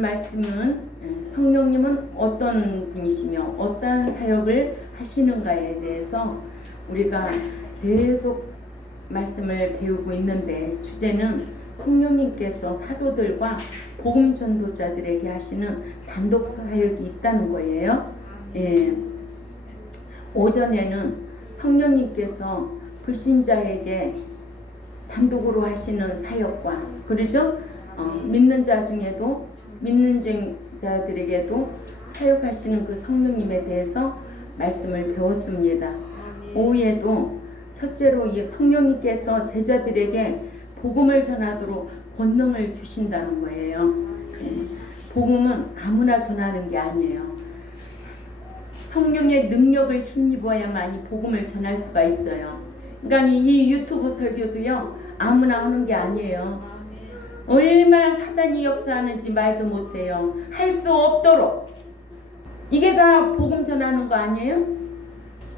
말씀은 성령님은 어떤 분이시며 어떤 사역을 하시는가에 대해서 우리가 계속 말씀을 배우고 있는데, 주제는 성령님께서 사도들과 복음 전도자들에게 하시는 단독 사역이 있다는 거예요. 예. 오전에는 성령님께서 불신자에게 단독으로 하시는 사역과, 그러죠? 믿는 자 중에도 믿는 자들에게도 사역하시는 그 성령님에 대해서 말씀을 배웠습니다. 오후에도 첫째로 이 성령님께서 제자들에게 복음을 전하도록 권능을 주신다는 거예요. 예. 복음은 아무나 전하는 게 아니에요. 성령의 능력을 힘입어야만이 복음을 전할 수가 있어요. 그러니까 이 유튜브 설교도요, 아무나 하는 게 아니에요. 얼마나 사단이 역사하는지 말도 못해요. 할 수 없도록. 이게 다 복음 전하는 거 아니에요?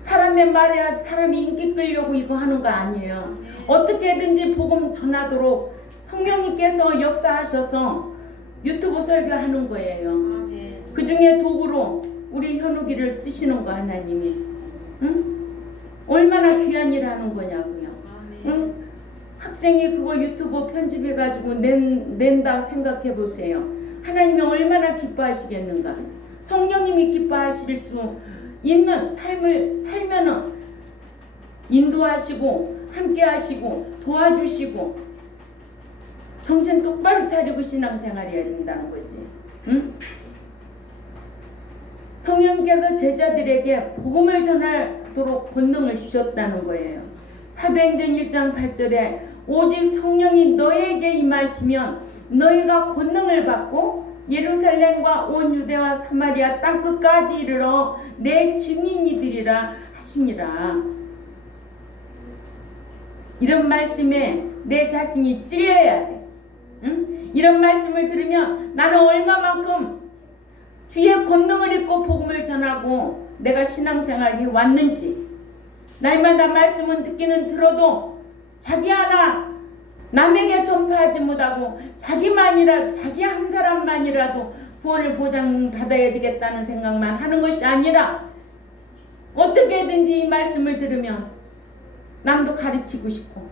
사람의 말에 사람이 인기 끌려고 이거 하는 거 아니에요. 어떻게든지 복음 전하도록 성령님께서 역사하셔서 유튜브 설교하는 거예요. 그 중에 도구로 우리 현욱이를 쓰시는 거 하나님이. 응? 얼마나 귀한 일 하는 거냐고요. 응? 학생이 그거 유튜브 편집해가지고 낸다 생각해 보세요. 하나님이 얼마나 기뻐하시겠는가. 성령님이 기뻐하실 수 있는 삶을 살면은 인도하시고 함께 하시고 도와주시고 정신 똑바로 차리고 신앙생활 해야 된다는 거지. 응? 성령께서 제자들에게 복음을 전하도록 권능을 주셨다는 거예요. 사도행전 1장 8절에 오직 성령이 너에게 임하시면 너희가 권능을 받고 예루살렘과 온 유대와 사마리아 땅끝까지 이르러 내 증인이 되리라 하시니라. 이런 말씀에 내 자신이 찔려야 돼. 응? 이런 말씀을 들으면 나는 얼마만큼 주의 권능을 입고 복음을 전하고 내가 신앙생활을 해왔는지, 날마다 말씀은 듣기는 들어도 자기 하나 남에게 전파하지 못하고 자기 한 사람만이라도 구원을 보장받아야 되겠다는 생각만 하는 것이 아니라 어떻게든지 이 말씀을 들으면 남도 가르치고 싶고,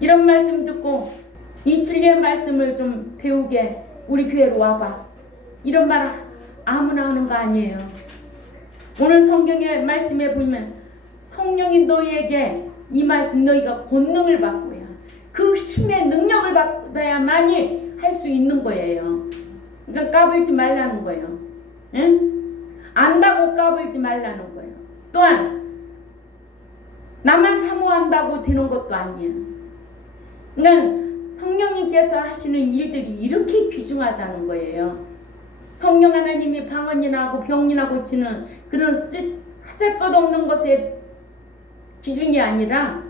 이런 말씀 듣고 이 진리의 말씀을 좀 배우게 우리 교회로 와봐. 이런 말 아무나 하는 거 아니에요. 오늘 성경의 말씀에 보면 성령이 너희에게 임하신 너희가 권능을 받고야 그 힘의 능력을 받아야만이 할 수 있는 거예요. 그러니까 까불지 말라는 거예요. 응? 안다고 까불지 말라는 거예요. 또한 나만 사모한다고 되는 것도 아니에요. 그러니까 성령님께서 하시는 일들이 이렇게 귀중하다는 거예요. 성령 하나님이 방언이나 하고 병이나 고치는 그런 하잘 것 없는 것의 기준이 아니라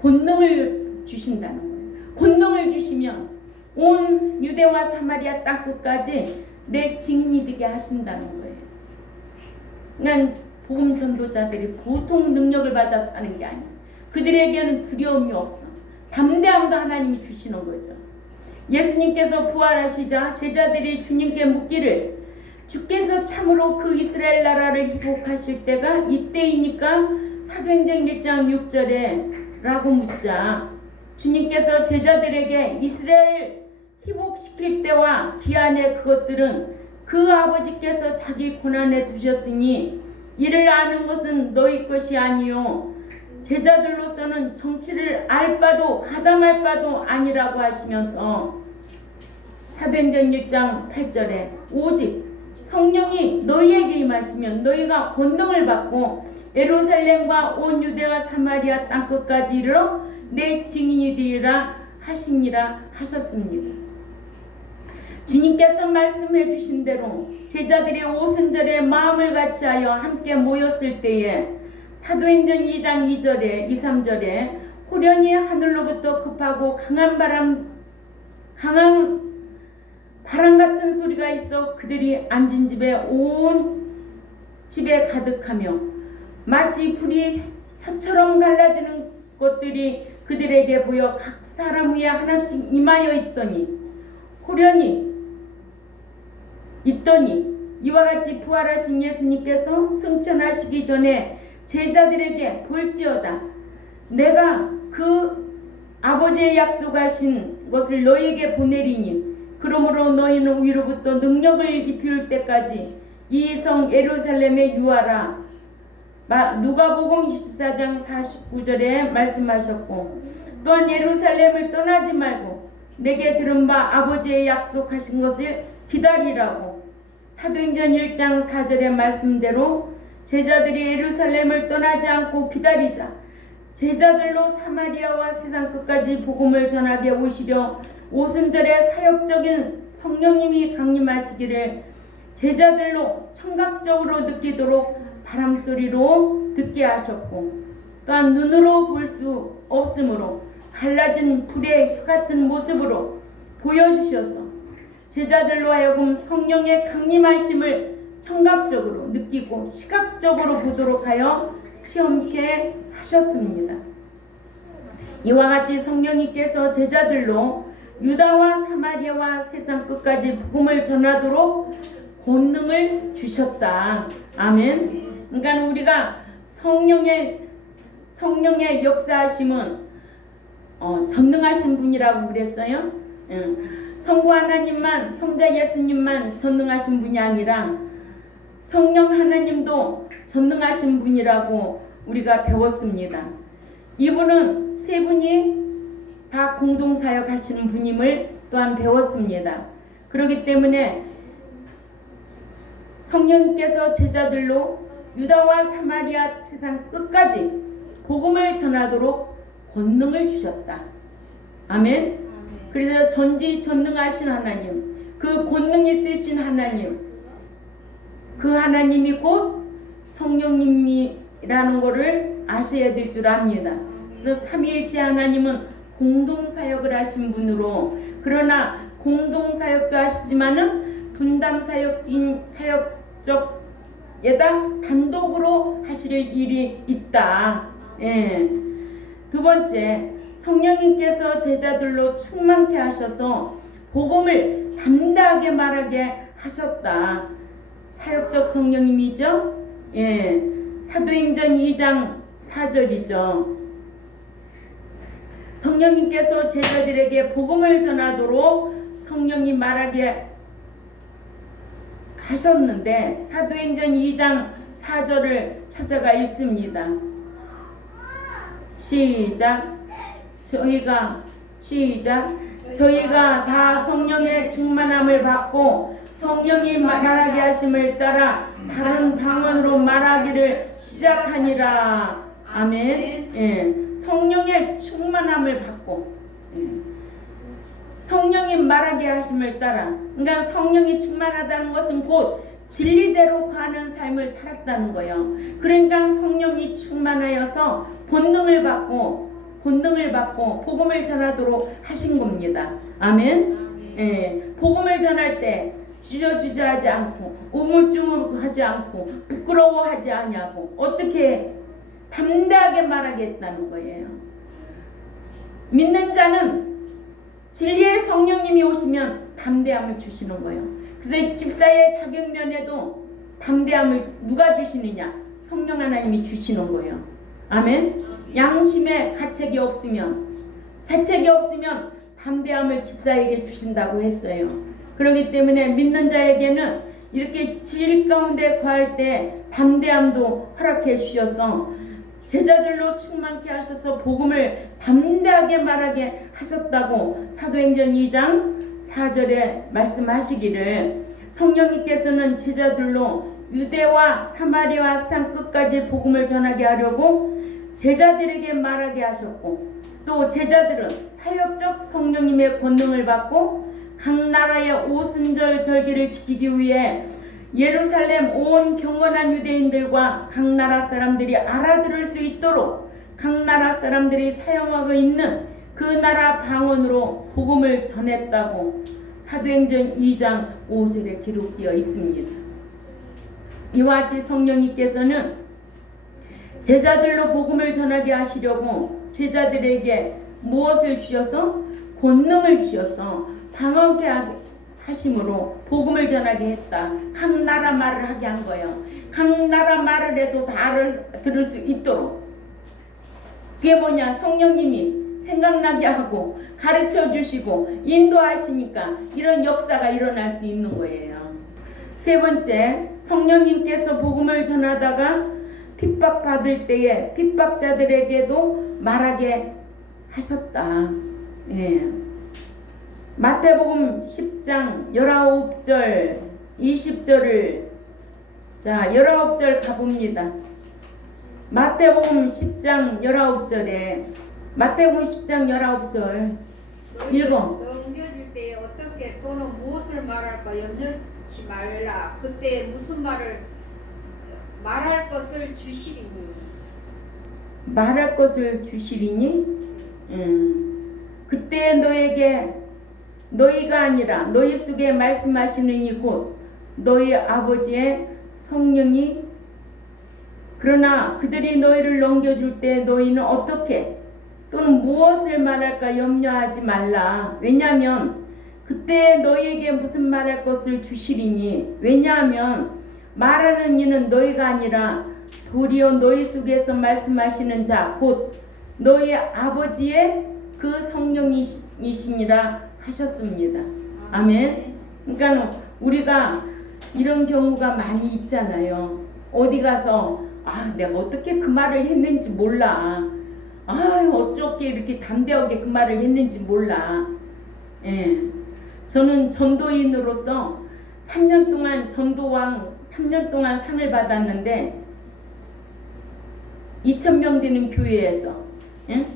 권능을 주신다는 거예요. 권능을 주시면 온 유대와 사마리아 땅끝까지 내 증인이 되게 하신다는 거예요. 난 복음 전도자들이 보통 능력을 받아서 하는 게 아니에요. 그들에게는 두려움이 없어. 담대함도 하나님이 주시는 거죠. 예수님께서 부활하시자 제자들이 주님께 묻기를, 주께서 참으로 그 이스라엘 나라를 회복하실 때가 이때이니까? 사도행전 1장 6절에 라고 묻자 주님께서 제자들에게 이스라엘 회복시킬 때와 기한의 그것들은 그 아버지께서 자기 고난에 두셨으니 이를 아는 것은 너희 것이 아니요 제자들로서는 정치를 알 바도 가담할 바도 아니라고 하시면서 사도행전 1장 8절에 오직 성령이 너희에게 임하시면 너희가 권능을 받고 예루살렘과 온 유대와 사마리아 땅끝까지 이르러 내 증인이 되리라 하시니라 하셨습니다. 주님께서 말씀해 주신 대로 제자들이 오순절에 마음을 같이하여 함께 모였을 때에 사도행전 2장 2절에 2, 3절에 호련히 하늘로부터 급하고 강한 바람 같은 소리가 있어 그들이 앉은 집에 온 집에 가득하며 마치 불이 혀처럼 갈라지는 것들이 그들에게 보여 각 사람 위에 하나씩 임하여 있더니 호련히 있더니 이와 같이 부활하신 예수님께서 승천하시기 전에 제자들에게 볼지어다 내가 그 아버지의 약속하신 것을 너희에게 보내리니 그러므로 너희는 위로부터 능력을 입힐 때까지 이 성 예루살렘에 유하라. 누가복음 24장 49절에 말씀하셨고 또한 예루살렘을 떠나지 말고 내게 들은 바 아버지의 약속하신 것을 기다리라고 사도행전 1장 4절의 말씀대로 제자들이 예루살렘을 떠나지 않고 기다리자 제자들로 사마리아와 세상 끝까지 복음을 전하게 오시려 오순절에 사역적인 성령님이 강림하시기를 제자들로 청각적으로 느끼도록 바람소리로 듣게 하셨고 또한 눈으로 볼 수 없으므로 갈라진 불의 혀 같은 모습으로 보여주셔서 제자들로 하여금 성령의 강림하심을 청각적으로 느끼고 시각적으로 보도록 하여 시험케 하셨습니다. 이와 같이 성령님께서 제자들로 유다와 사마리아와 세상 끝까지 복음을 전하도록 권능을 주셨다. 아멘. 그러니까 우리가 성령의 역사하심은 전능하신 분이라고 그랬어요. 성부 하나님만, 성자 예수님만 전능하신 분이 아니라 성령 하나님도 전능하신 분이라고 우리가 배웠습니다. 이분은 세 분이 다 공동사역 하시는 분임을 또한 배웠습니다. 그렇기 때문에 성령께서 제자들로 유다와 사마리아 세상 끝까지 복음을 전하도록 권능을 주셨다. 아멘. 그래서 전지전능하신 하나님, 그 권능 있으신 하나님, 그 하나님이 곧 성령님이라는 것을 아셔야 될 줄 압니다. 그래서 삼위일체 하나님은 공동사역을 하신 분으로, 그러나 공동사역도 하시지만은 분담사역적에다 단독으로 하실 일이 있다. 예. 두 번째, 성령님께서 제자들로 충만케 하셔서 복음을 담대하게 말하게 하셨다. 사역적 성령님이죠. 예. 사도행전 2장 4절이죠. 성령님께서 제자들에게 복음을 전하도록 성령이 말하게 하셨는데 사도행전 2장 4절을 찾아가 읽습니다. 시작. 저희가 다 성령의 충만함을 받고 성령이 말하게 하심을 따라 다른 방언으로 말하기를 시작하니라. 아멘. 예. 성령의 충만함을 받고, 예. 성령이 말하게 하심을 따라, 그러니까 성령이 충만하다는 것은 곧 진리대로 가는 삶을 살았다는 거예요. 그러니까 성령이 충만하여서 본능을 받고 복음을 전하도록 하신 겁니다. 아멘. 예. 복음을 전할 때 주저주저하지 않고 우물쭈물하지 않고 부끄러워하지 아니하고 어떻게 담대하게 말하게 했다는 거예요. 믿는 자는 진리의 성령님이 오시면 담대함을 주시는 거예요. 그래서 집사의 자격면에도 담대함을 누가 주시느냐? 성령 하나님이 주시는 거예요. 아멘. 양심에 자책이 없으면 담대함을 집사에게 주신다고 했어요. 그렇기 때문에 믿는 자에게는 이렇게 진리 가운데 거할 때 담대함도 허락해 주셔서 제자들로 충만케 하셔서 복음을 담대하게 말하게 하셨다고 사도행전 2장 4절에 말씀하시기를 성령님께서는 제자들로 유대와 사마리아 세상 끝까지 복음을 전하게 하려고 제자들에게 말하게 하셨고 또 제자들은 사역적 성령님의 권능을 받고 각 나라의 오순절 절기를 지키기 위해 예루살렘 온 경건한 유대인들과 각 나라 사람들이 알아들을 수 있도록 각 나라 사람들이 사용하고 있는 그 나라 방언으로 복음을 전했다고 사도행전 2장 5절에 기록되어 있습니다. 이와 같이 성령님께서는 제자들로 복음을 전하게 하시려고 제자들에게 무엇을 주셔서? 권능을 주셔서 방언케 하심으로 복음을 전하게 했다. 각 나라 말을 하게 한 거예요. 각 나라 말을 해도 다 들을 수 있도록. 그게 뭐냐? 성령님이 생각나게 하고 가르쳐 주시고 인도하시니까 이런 역사가 일어날 수 있는 거예요. 세 번째, 성령님께서 복음을 전하다가 핍박받을 때에 핍박자들에게도 말하게 하셨다. 예. 마태복음 10장 19절 20절을 자 19절 가봅니다. 마태복음 10장 19절에 마태복음 10장 19절 읽어. 넘겨줄 때 어떻게 또는 무엇을 말할까 염려치 말라. 그때 무슨 말을 말할 것을 주시리니. 말할 것을 주시리니 그때 너에게 너희가 아니라 너희 속에 말씀하시는 이 곧 너희 아버지의 성령이 그러나 그들이 너희를 넘겨줄 때 너희는 어떻게 또는 무엇을 말할까 염려하지 말라. 왜냐하면 그때 너희에게 무슨 말할 것을 주시리니. 왜냐하면 말하는 이는 너희가 아니라 도리어 너희 속에서 말씀하시는 자 곧 너희 아버지의 그 성령이시니라 하셨습니다. 아멘. 그러니까 우리가 이런 경우가 많이 있잖아요. 어디 가서 내가 어떻게 그 말을 했는지 몰라. 어떻게 이렇게 담대하게 그 말을 했는지 몰라. 예. 저는 전도인으로서 3년 동안 전도왕 3년 동안 상을 받았는데 2,000명 되는 교회에서 예?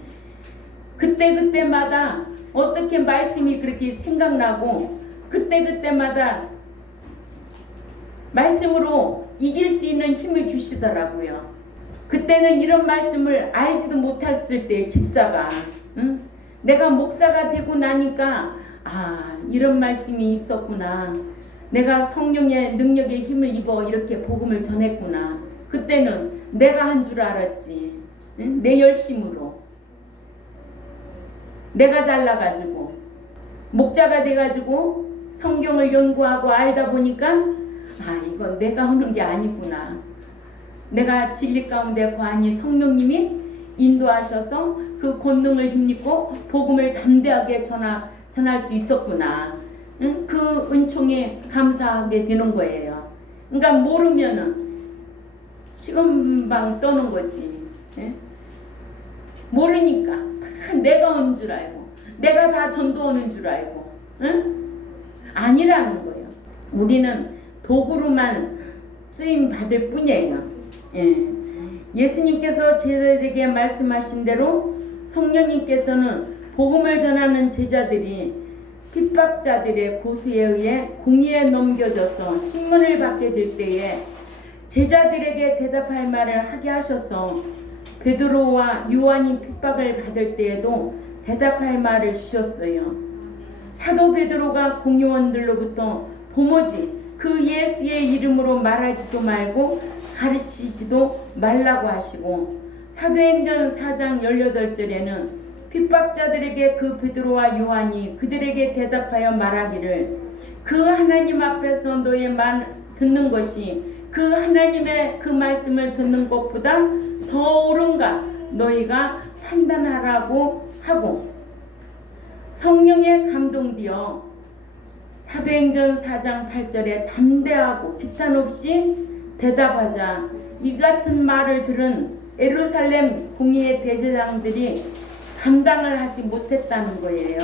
그때마다 어떻게 말씀이 그렇게 생각나고 그때마다 말씀으로 이길 수 있는 힘을 주시더라고요. 그때는 이런 말씀을 알지도 못했을 때 집사가 내가 목사가 되고 나니까 이런 말씀이 있었구나. 내가 성령의 능력의 힘을 입어 이렇게 복음을 전했구나. 그때는 내가 한 줄 알았지. 내 열심으로. 내가 잘나가지고 목자가 돼가지고 성경을 연구하고 알다 보니까 이건 내가 하는 게 아니구나. 내가 진리 가운데 거하니 성령님이 인도하셔서 그 권능을 힘입고 복음을 담대하게 전할 수 있었구나. 그 은총에 감사하게 되는 거예요. 그러니까 모르면은 시금방 떠는 거지. 모르니까 다 내가 온 줄 알고 내가 다 전도하는 줄 알고 아니라는 거예요. 우리는 도구로만 쓰임 받을 뿐이에요. 예수님께서 제자들에게 말씀하신 대로 성령님께서는 복음을 전하는 제자들이 핍박자들의 고수에 의해 공의에 넘겨져서 신문을 받게 될 때에 제자들에게 대답할 말을 하게 하셔서 베드로와 요한이 핍박을 받을 때에도 대답할 말을 주셨어요. 사도 베드로가 공의원들로부터 도무지 그 예수의 이름으로 말하지도 말고 가르치지도 말라고 하시고 사도행전 4장 18절에는 핍박자들에게 그 베드로와 요한이 그들에게 대답하여 말하기를 그 하나님 앞에서 너의 말 듣는 것이 그 하나님의 그 말씀을 듣는 것보다 더 옳은가 너희가 판단하라고 하고 성령에 감동되어 사도행전 4장 8절에 담대하고 비탄 없이 대답하자 이 같은 말을 들은 예루살렘 공의회 대제장들이 감당을 하지 못했다는 거예요.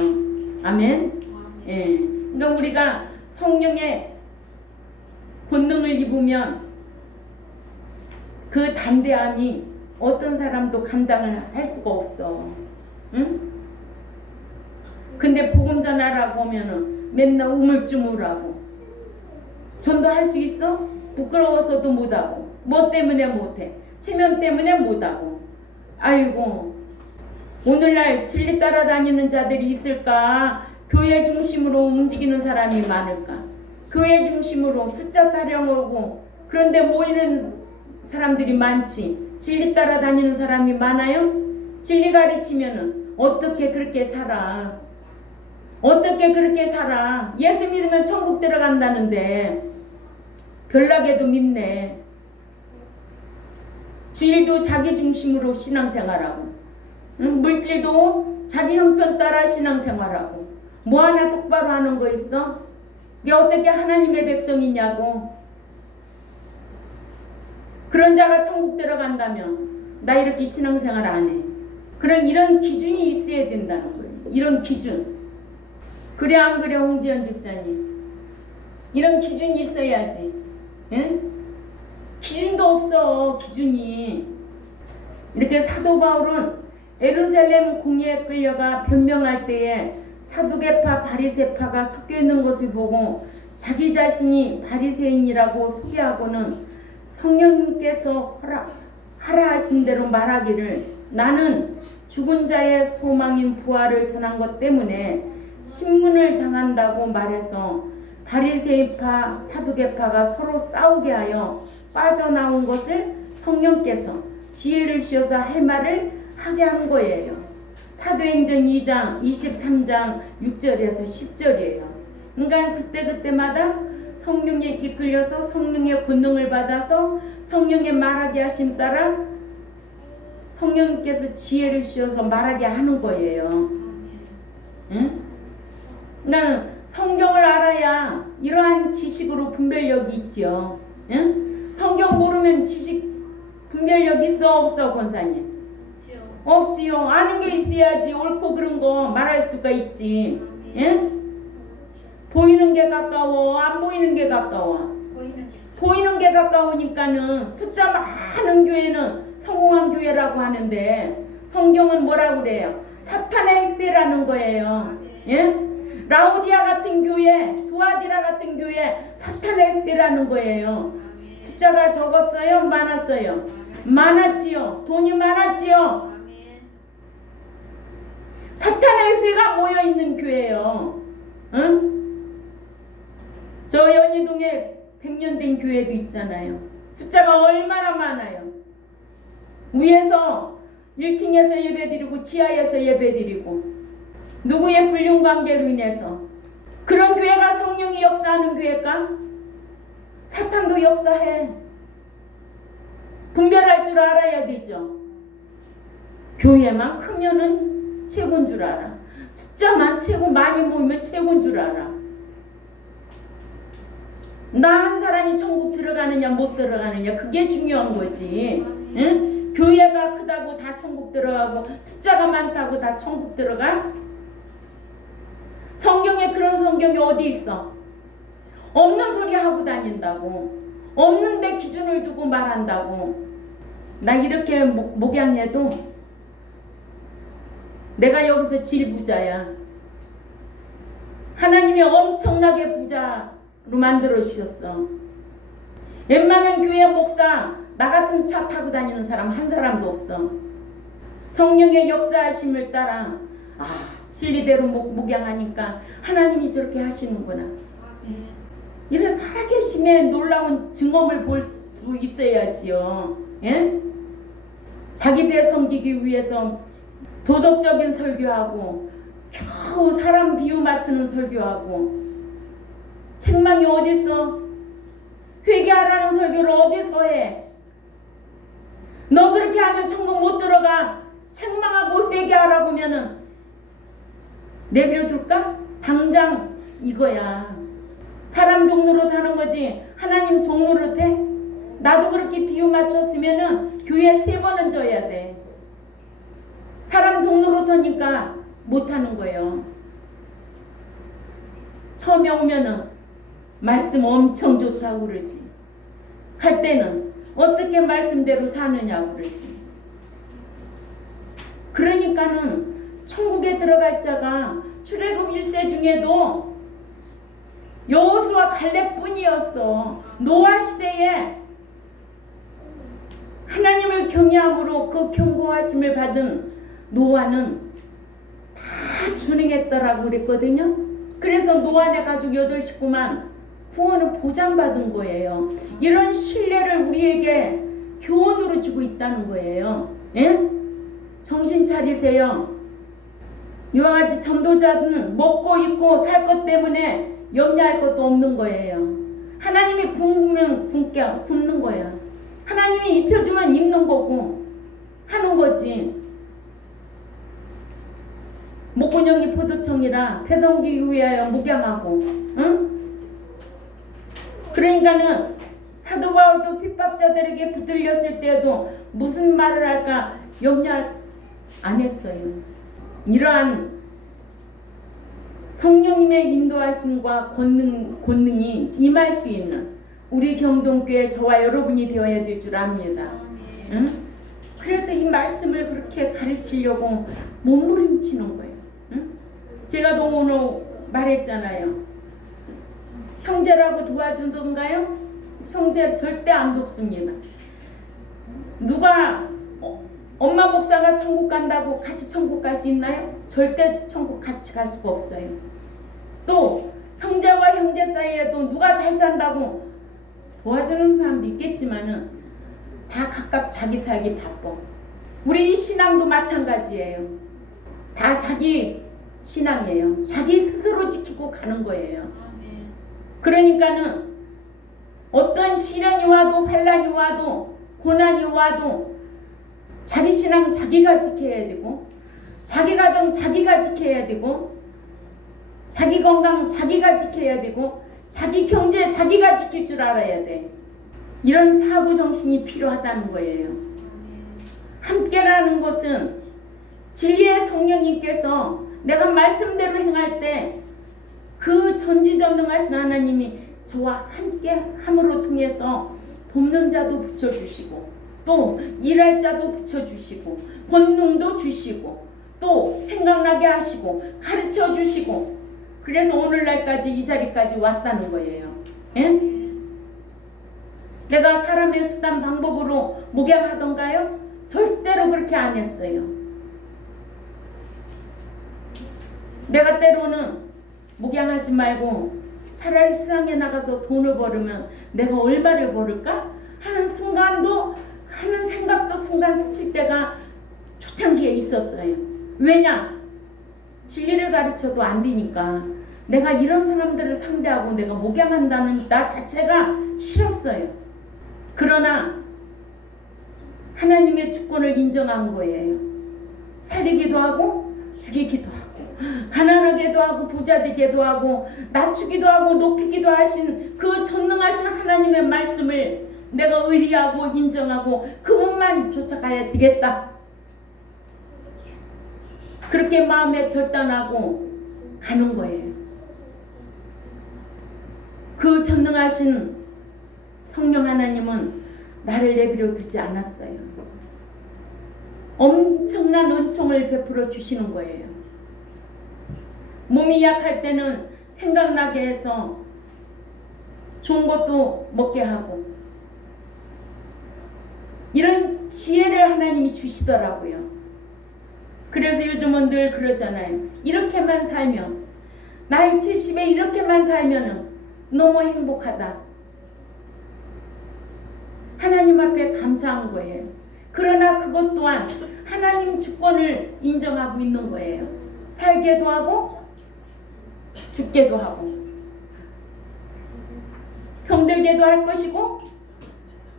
아멘. 예. 그러니까 우리가 성령의 권능을 입으면 그 담대함이 어떤 사람도 감당을 할 수가 없어. 응? 근데 복음 전하라고 하면은 맨날 우물쭈물하고 전도할 수 있어? 부끄러워서도 못하고 뭐 때문에 못해? 체면 때문에 못하고. 아이고 오늘날 진리 따라다니는 자들이 있을까? 교회 중심으로 움직이는 사람이 많을까? 교회 중심으로 숫자 타령하고 그런데 모이는 사람들이 많지. 진리 따라다니는 사람이 많아요? 진리 가르치면은 어떻게 그렇게 살아? 어떻게 그렇게 살아? 예수 믿으면 천국 들어간다는데 별나게도 믿네. 주일도 자기 중심으로 신앙생활하고, 물질도 자기 형편 따라 신앙생활하고, 뭐 하나 똑바로 하는 거 있어? 이게 어떻게 하나님의 백성이냐고. 그런 자가 천국 들어간다면 나 이렇게 신앙생활 안 해. 그런 이런 기준이 있어야 된다는 거예요. 이런 기준. 그래 안 그래 홍지연 집사님? 이런 기준이 있어야지. 응? 기준도 없어. 기준이. 이렇게 사도 바울은 예루살렘 공회에 끌려가 변명할 때에 사두개파 바리새파가 섞여 있는 것을 보고 자기 자신이 바리새인이라고 소개하고는 성령님께서 하라 하신 대로 말하기를 나는 죽은 자의 소망인 부활을 전한 것 때문에 신문을 당한다고 말해서 바리새파 사두개파가 서로 싸우게 하여 빠져나온 것을 성령께서 지혜를 주셔서 할 말을 하게 한 거예요. 사도행전 2장 23장 6절에서 10절이에요. 그러니까 그때마다 성령에 이끌려서 성령의 권능을 받아서 성령의 말하게 하심 따라 성령께서 지혜를 주셔서 말하게 하는 거예요. 응? 그러니까 성경을 알아야 이러한 지식으로 분별력이 있죠. 응? 성경 모르면 지식 분별력 있어 없어 권사님? 없지요. 아는 게 있어야지 옳고 그른 거 말할 수가 있지. 응? 보이는 게 가까워 안 보이는 게 가까워? 보이는 게 가까우니까는 숫자 많은 교회는 성공한 교회라고 하는데 성경은 뭐라고 그래요? 사탄의 핵배라는 거예요. 예? 라오디아 같은 교회, 두아디라 같은 교회 사탄의 핵배라는 거예요. 숫자가 적었어요? 많았어요? 많았지요. 돈이 많았지요. 사탄의 핵배가 모여있는 교회예요. 응? 저 연희동에 100년 된 교회도 있잖아요. 숫자가 얼마나 많아요. 위에서 1층에서 예배드리고 지하에서 예배드리고 누구의 불륜관계로 인해서 그런 교회가 성령이 역사하는 교회일까? 사탄도 역사해. 분별할 줄 알아야 되죠. 교회만 크면은 최고인 줄 알아. 숫자만 최고 많이 모이면 최고인 줄 알아. 나 한 사람이 천국 들어가느냐 못 들어가느냐 그게 중요한 거지. 응? 교회가 크다고 다 천국 들어가고 숫자가 많다고 다 천국 들어가? 성경에 그런 성경이 어디 있어? 없는 소리 하고 다닌다고. 없는데 기준을 두고 말한다고. 나 이렇게 목양해도 내가 여기서 제일 부자야. 하나님이 엄청나게 부자로 만들어 주셨어. 웬만한 교회 목사 나 같은 차 타고 다니는 사람 한 사람도 없어. 성령의 역사하심을 따라 진리대로 목양하니까 하나님이 저렇게 하시는구나. 이런 살아계심의 놀라운 증언을 볼 수 있어야지요. 예? 자기 배 섬기기 위해서 도덕적인 설교하고 겨우 사람 비유 맞추는 설교하고 책망이 어딨어? 회개하라는 설교를 어디서 해? 너 그렇게 하면 천국 못 들어가. 책망하고 회개하라고 하면은 내버려 둘까? 당장 이거야. 사람 종로로 타는 거지 하나님 종로로 돼? 나도 그렇게 비유 맞췄으면은 교회 3번은 져야 돼. 사람 종로로 타니까 못 하는 거예요. 처음에 오면은 말씀 엄청 좋다고 그러지. 갈 때는 어떻게 말씀대로 사느냐고 그러지. 그러니까는 천국에 들어갈 자가 출애굽 1세 중에도 여호수아 갈렙뿐이었어. 노아 시대에 하나님을 경외함으로 그 경고하심을 받은 노아는 다 준행했더라고 그랬거든요. 그래서 노아네 가족 8식구만 구원을 보장받은 거예요. 이런 신뢰를 우리에게 교훈으로 주고 있다는 거예요. 예? 정신 차리세요. 이와 같이 전도자는 먹고 입고 살 것 때문에 염려할 것도 없는 거예요. 하나님이 굶으면 굶는 거야. 하나님이 입혀주면 입는 거고 하는 거지. 목곤형이 포도청이라 배성기 위하여 목양하고, 응? 그러니까는 사도 바울도 핍박자들에게 붙들렸을 때에도 무슨 말을 할까 염려 안 했어요. 이러한 성령님의 인도하심과 권능이 임할 수 있는 우리 경동교회 저와 여러분이 되어야 될 줄 압니다. 응? 그래서 이 말씀을 그렇게 가르치려고 몸부림치는 거예요. 응? 제가 너 오늘 말했잖아요. 형제라고 도와주던가요? 형제 절대 안 돕습니다. 누가 엄마 목사가 천국 간다고 같이 천국 갈 수 있나요? 절대 천국 같이 갈 수가 없어요. 또 형제와 형제 사이에도 누가 잘 산다고 도와주는 사람도 있겠지만은 다 각각 자기 살기 바빠. 우리 신앙도 마찬가지예요. 다 자기 신앙이에요. 자기 스스로 지키고 가는 거예요. 그러니까는 어떤 시련이 와도 환란이 와도 고난이 와도 자기 신앙 자기가 지켜야 되고 자기 가정 자기가 지켜야 되고 자기 건강 자기가 지켜야 되고 자기 경제 자기가 지킬 줄 알아야 돼. 이런 사고정신이 필요하다는 거예요. 함께라는 것은 진리의 성령님께서 내가 말씀대로 행할 때 그 전지전능하신 하나님이 저와 함께 함으로 통해서 돕는 자도 붙여주시고 또 일할 자도 붙여주시고 권능도 주시고 또 생각나게 하시고 가르쳐 주시고 그래서 오늘날까지 이 자리까지 왔다는 거예요. 예? 내가 사람의 수단 방법으로 목양하던가요? 절대로 그렇게 안 했어요. 내가 때로는 목양하지 말고 차라리 수상에 나가서 돈을 벌으면 내가 얼마를 벌을까? 하는 순간도 하는 생각도 순간 스칠 때가 초창기에 있었어요. 왜냐? 진리를 가르쳐도 안 되니까 내가 이런 사람들을 상대하고 내가 목양한다는 나 자체가 싫었어요. 그러나 하나님의 주권을 인정한 거예요. 살리기도 하고 죽이기도 하고 가난하게도 하고 부자 되게도 하고 낮추기도 하고 높이기도 하신 그 전능하신 하나님의 말씀을 내가 의리하고 인정하고 그분만 쫓아가야 되겠다. 그렇게 마음에 결단하고 가는 거예요. 그 전능하신 성령 하나님은 나를 내버려 두지 않았어요. 엄청난 은총을 베풀어 주시는 거예요. 몸이 약할 때는 생각나게 해서 좋은 것도 먹게 하고 이런 지혜를 하나님이 주시더라고요. 그래서 요즘은 늘 그러잖아요. 이렇게만 살면 나이 70에 이렇게만 살면은 너무 행복하다. 하나님 앞에 감사한 거예요. 그러나 그것 또한 하나님 주권을 인정하고 있는 거예요. 살게도 하고 죽게도 하고 병들게도 할 것이고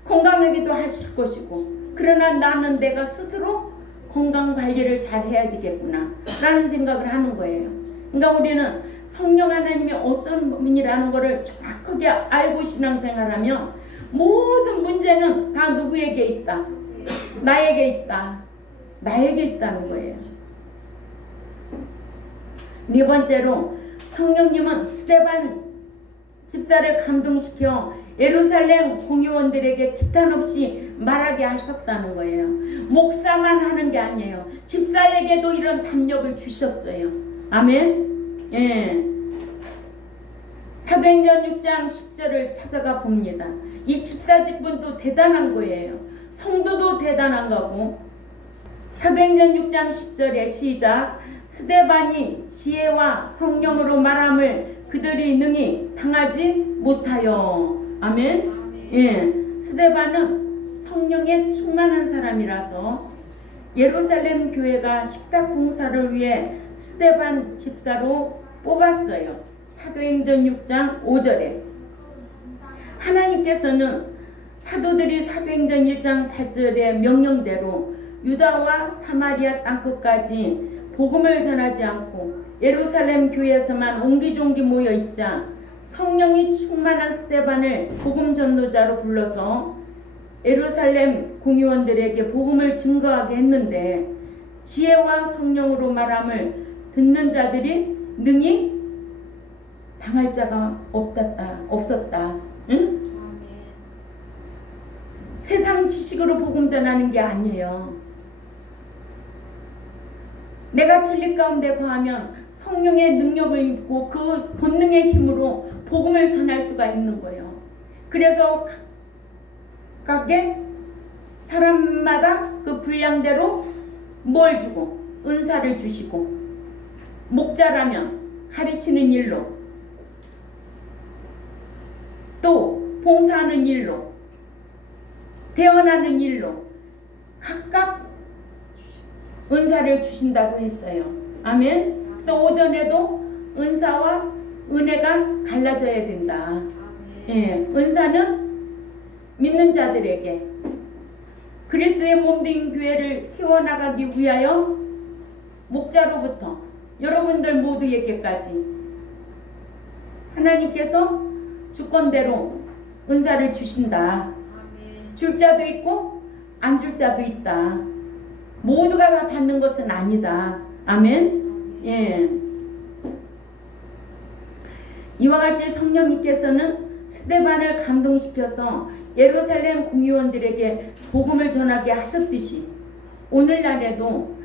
건강하게도 하실 것이고 그러나 나는 내가 스스로 건강 관리를 잘 해야 되겠구나 라는 생각을 하는 거예요. 그러니까 우리는 성령 하나님이 어떤 분이라는 것을 정확하게 알고 신앙생활하면 모든 문제는 다 누구에게 있다? 나에게 있다. 나에게 있다는 거예요. 네 번째로 성령님은 스데반 집사를 감동시켜 예루살렘 공의원들에게 기탄 없이 말하게 하셨다는 거예요. 목사만 하는 게 아니에요. 집사에게도 이런 담력을 주셨어요. 아멘. 예. 사도행전 6장 10절을 찾아가 봅니다. 이 집사 직분도 대단한 거예요. 성도도 대단한 거고. 사도행전 6장 10절에 시작. 스데반이 지혜와 성령으로 말함을 그들이 능히 당하지 못하여. 아멘. 예, 스데반은 성령에 충만한 사람이라서 예루살렘 교회가 식탁 봉사를 위해 스데반 집사로 뽑았어요. 사도행전 6장 5절에 하나님께서는 사도들이 사도행전 1장 8절의 명령대로 유다와 사마리아 땅끝까지 복음을 전하지 않고 예루살렘 교회에서만 옹기종기 모여 있자 성령이 충만한 스데반을 복음 전도자로 불러서 예루살렘 공의원들에게 복음을 증거하게 했는데 지혜와 성령으로 말함을 듣는 자들이 능히 당할 자가 없었다. 응? 세상 지식으로 복음 전하는 게 아니에요. 내가 진리 가운데 거하면 성령의 능력을 입고 그 본능의 힘으로 복음을 전할 수가 있는 거예요. 그래서 각각의 사람마다 그 분량대로 뭘 주고 은사를 주시고 목자라면 가르치는 일로 또 봉사하는 일로 대언하는 일로 각각 은사를 주신다고 했어요. 아멘. 그래서 오전에도 은사와 은혜가 갈라져야 된다. 예, 은사는 믿는 자들에게 그리스도의 몸된 교회를 세워나가기 위하여 목자로부터 여러분들 모두에게까지 하나님께서 주권대로 은사를 주신다. 줄 자도 있고 안 줄 자도 있다. 모두가 다 받는 것은 아니다. 아멘. 예. 이와 같이 성령님께서는 스데반을 감동시켜서 예루살렘 공의원들에게 복음을 전하게 하셨듯이 오늘날에도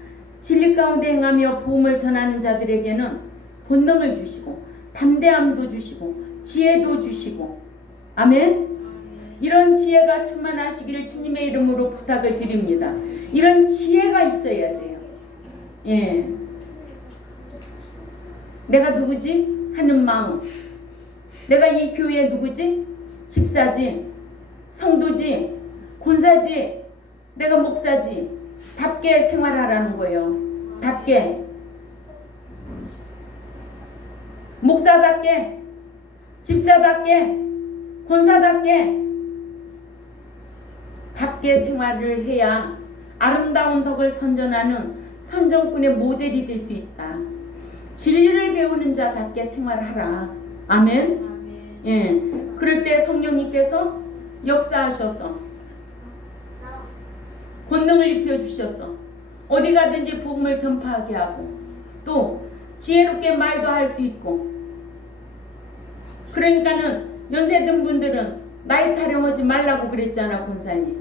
진리 가운데 행하며 복음을 전하는 자들에게는 본능을 주시고 담대함도 주시고 지혜도 주시고 아멘. 이런 지혜가 충만하시기를 주님의 이름으로 부탁을 드립니다. 이런 지혜가 있어야 돼요. 예. 내가 누구지? 하는 마음. 내가 이 교회 누구지? 집사지, 성도지, 권사지, 내가 목사지. 답게 생활하라는 거예요. 답게. 목사답게, 집사답게, 권사답게 답게 생활을 해야 아름다운 덕을 선전하는 선전꾼의 모델이 될 수 있다. 진리를 배우는 자답게 생활하라. 아멘. 예. 그럴 때 성령님께서 역사하셔서 권능을 입혀 주셔서 어디 가든지 복음을 전파하게 하고 또 지혜롭게 말도 할 수 있고 그러니까는 연세든 분들은 나이 타령하지 말라고 그랬잖아 권사님.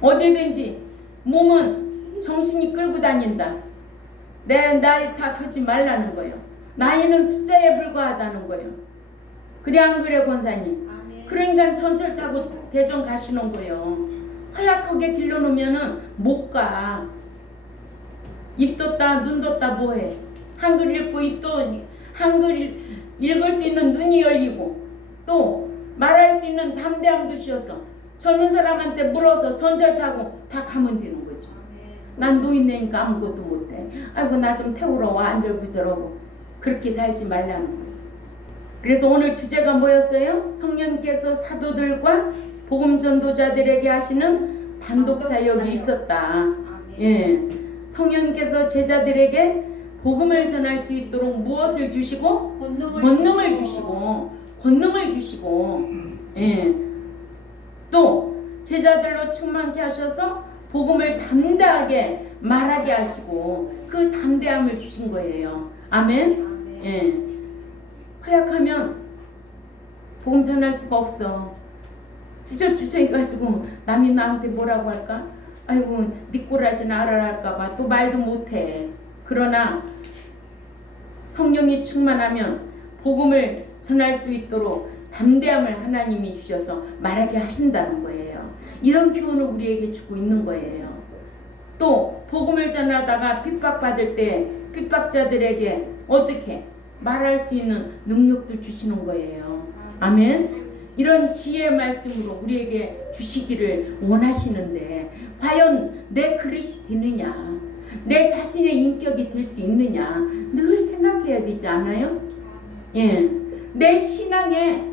어디든지 몸은 정신이 끌고 다닌다. 내 나이 탓하지 말라는 거예요. 나이는 숫자에 불과하다는 거예요. 그래 안 그래 권사님? 그러니까 전철 타고 대전 가시는 거예요. 허약하게 길러놓으면은 못 가. 입 떴다 눈 떴다 뭐해. 한글 읽고 입도 한글 읽을 수 있는 눈이 열리고 또 말할 수 있는 담대함도 주셔서 젊은 사람한테 물어서 전철 타고 다 가면 되는 거죠. 난 노인네니까 아무것도 못해. 아이고 나 좀 태우러 와 안절부절하고 그렇게 살지 말라는 거예요. 그래서 오늘 주제가 뭐였어요? 성령께서 사도들과 복음 전도자들에게 하시는 단독 사역이 있었다. 예, 성령께서 제자들에게 복음을 전할 수 있도록 무엇을 주시고 권능을 주시고 예. 또 제자들로 충만케 하셔서 복음을 담대하게 말하게 하시고 그 담대함을 주신 거예요. 아멘. 예. 허약하면 복음 전할 수가 없어. 주저주저 해가지고 남이 나한테 뭐라고 할까? 아이고 니 꼬라지나 알아라 할까봐 또 말도 못해. 그러나 성령이 충만하면 복음을 전할 수 있도록 담대함을 하나님이 주셔서 말하게 하신다는 거예요. 이런 교훈을 우리에게 주고 있는 거예요. 또 복음을 전하다가 핍박받을 때 핍박자들에게 어떻게 말할 수 있는 능력도 주시는 거예요. 아멘. 이런 지혜의 말씀으로 우리에게 주시기를 원하시는데 과연 내 그릇이 되느냐? 내 자신의 인격이 될 수 있느냐 늘 생각해야 되지 않아요? 예, 내 신앙에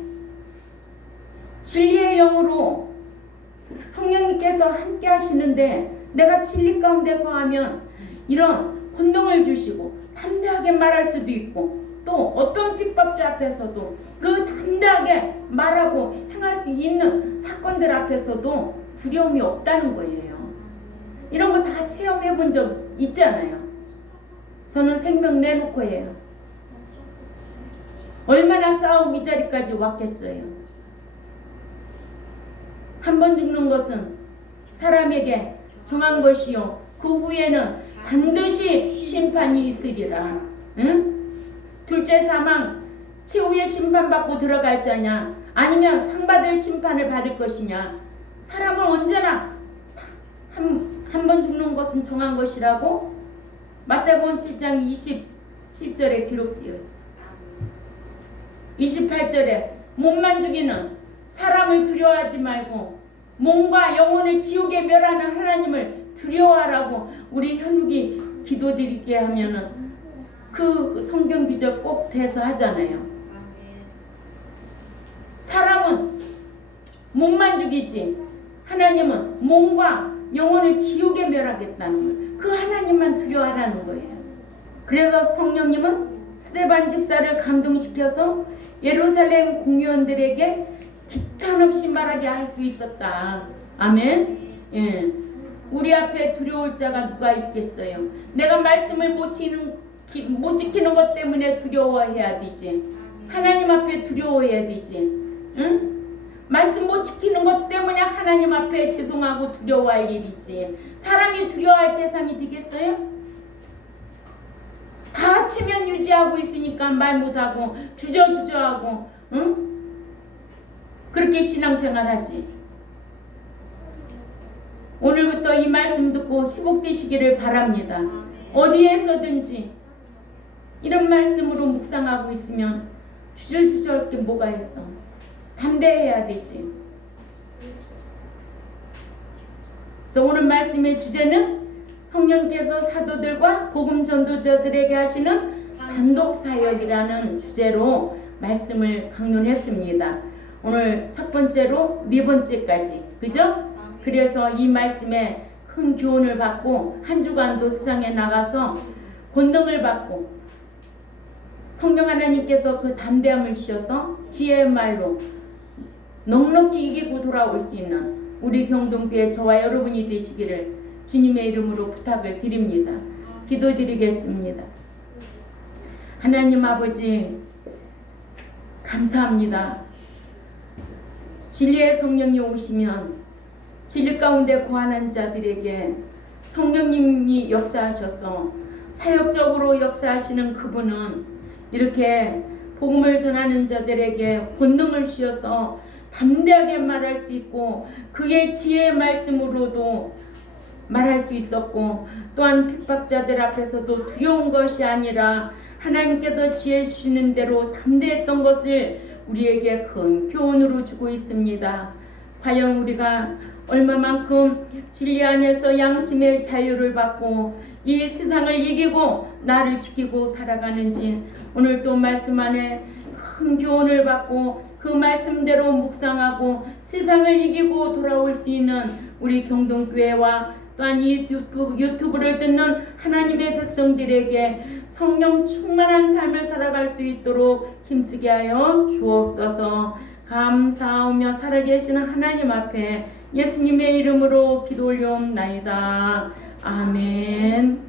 진리의 영으로 성령님께서 함께 하시는데 내가 진리 가운데 거하면 이런 혼동을 주시고 담대하게 말할 수도 있고 또 어떤 핍박자 앞에서도 그 담대하게 말하고 행할 수 있는 사건들 앞에서도 두려움이 없다는 거예요. 이런 거 다 체험해 본 적 있잖아요. 저는 생명 내놓고 해요. 얼마나 싸우고 이 자리까지 왔겠어요. 한 번 죽는 것은 사람에게 정한 것이요 그 후에는 반드시 심판이 있으리라. 응? 둘째 사망 최후의 심판받고 들어갈 자냐 아니면 상받을 심판을 받을 것이냐. 사람은 언제나 한 번 죽는 것은 정한 것이라고 마태복음 7장 27절에 기록되어 있어요. 28절에 몸만 죽이는 사람을 두려워하지 말고 몸과 영혼을 지옥에 멸하는 하나님을 두려워하라고 우리 현욱이 기도드리게 하면은 그 성경 기적 꼭 대서하잖아요. 사람은 몸만 죽이지 하나님은 몸과 영혼을 지옥에 멸하겠다는 거예요. 그 하나님만 두려워하라는 거예요. 그래서 성령님은 스데반 집사를 감동시켜서 예루살렘 공의원들에게 기탄 없이 말하게 할 수 있었다. 아멘. 예. 우리 앞에 두려울 자가 누가 있겠어요? 내가 말씀을 못 지키는 것 때문에 두려워해야 되지. 하나님 앞에 두려워해야 되지. 응? 말씀 못 지키는 것 때문에 하나님 앞에 죄송하고 두려워할 일이지. 사람이 두려워할 대상이 되겠어요? 다 체면 유지하고 있으니까 말 못하고 주저주저하고 응? 그렇게 신앙생활하지. 오늘부터 이 말씀 듣고 회복되시기를 바랍니다. 어디에서든지 이런 말씀으로 묵상하고 있으면 주저주저할 게 뭐가 있어. 담대해야 되지. 그래서 오늘 말씀의 주제는 성령께서 사도들과 복음 전도자들에게 하시는 단독 사역이라는 주제로 말씀을 강론했습니다. 오늘 첫 번째로 네 번째까지, 그죠? 그래서 이 말씀에 큰 교훈을 받고 한 주간도 세상에 나가서 권능을 받고 성령 하나님께서 그 담대함을 주셔서 지혜의 말로 넉넉히 이기고 돌아올 수 있는 우리 경동교회 저와 여러분이 되시기를 주님의 이름으로 부탁을 드립니다. 기도드리겠습니다. 하나님 아버지 감사합니다. 진리의 성령이 오시면 진리 가운데 거하는 자들에게 성령님이 역사하셔서 사역적으로 역사하시는 그분은 이렇게 복음을 전하는 자들에게 권능을 주셔서 담대하게 말할 수 있고 그의 지혜의 말씀으로도 말할 수 있었고 또한 핍박자들 앞에서도 두려운 것이 아니라 하나님께서 지혜 주시는 대로 담대했던 것을 우리에게 큰 교훈으로 주고 있습니다. 과연 우리가 얼마만큼 진리 안에서 양심의 자유를 받고 이 세상을 이기고 나를 지키고 살아가는지 오늘 또 말씀 안에 큰 교훈을 받고 그 말씀대로 묵상하고 세상을 이기고 돌아올 수 있는 우리 경동교회와 또한 이 유튜브를 듣는 하나님의 백성들에게 성령 충만한 삶을 살아갈 수 있도록 힘쓰게 하여 주옵소서. 감사하며 살아계시는 하나님 앞에 예수님의 이름으로 기도 올려옵나이다. 아멘.